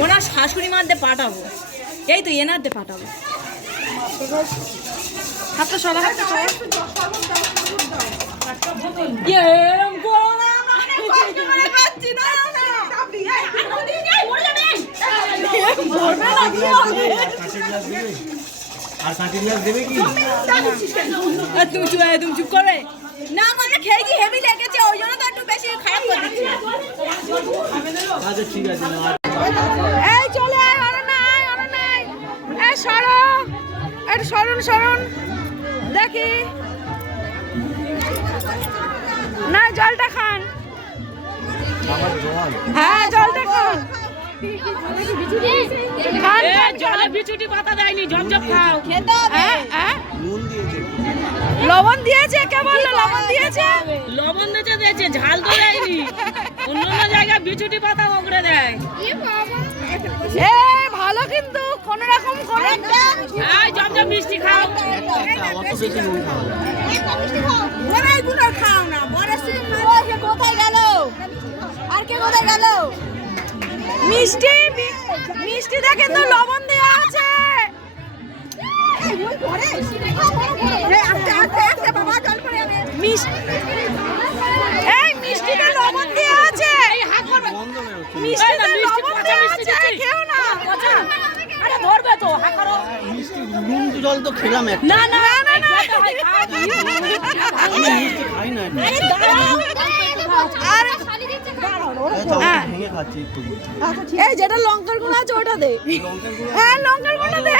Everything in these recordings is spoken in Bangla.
ওনার শাশুড়ি মারতে পাঠাবো, এই তো এনারতে পাঠাবো। হাতটা সরা, হাতটা সরা। এরম করো না, তুমি চুপ করবে না? মানে খেয়েছি, হেভি লেগেছে, ওই জন্য তো একটু বেশি খারাপ করে দিচ্ছি। ঠিক আছে, এই চলে আয়, এই সরো, একটু সরুন দেখি। না জলটা খান, হ্যাঁ জলটা খান। জলে বিচুটি পাতা দেয়নি, ঝপঝপ খাও। লবণ দিয়েছে, কে বললো লবণ দিয়েছে? লবণ দিয়েছে, ঝাল তো দেয়নি। অন্য জায়গায় বিচুটি পাতা ওগড়ে দেয়। এ ভালো, কিন্তু কোন রকম করে ঝপঝপ মিষ্টি খাও। খাও না, কোথায় গেল? আর কে কোথায় গেল? মিষ্টি দেখেন তো, লবণ দেওয়া আছে। এই মিষ্টিতে লবণ দেওয়া আছে, মিষ্টিতে লবণ দেওয়া আছে, খেও না। আরে ধরবে তো, নুন জল তো খেলাম একটা। না না না না, খাই না, এই যেটা লঙ্কার গুঁড়ো আছে ওটা দে। হ্যাঁ লঙ্কার গুঁড়ো দে।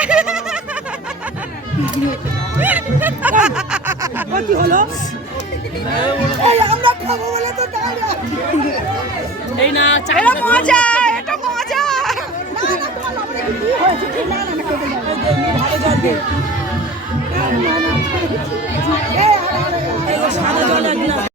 কি হলো? আমরা খাবো বলে তো এই না, এটা মজা, এটা মজা। ভালো জল দে।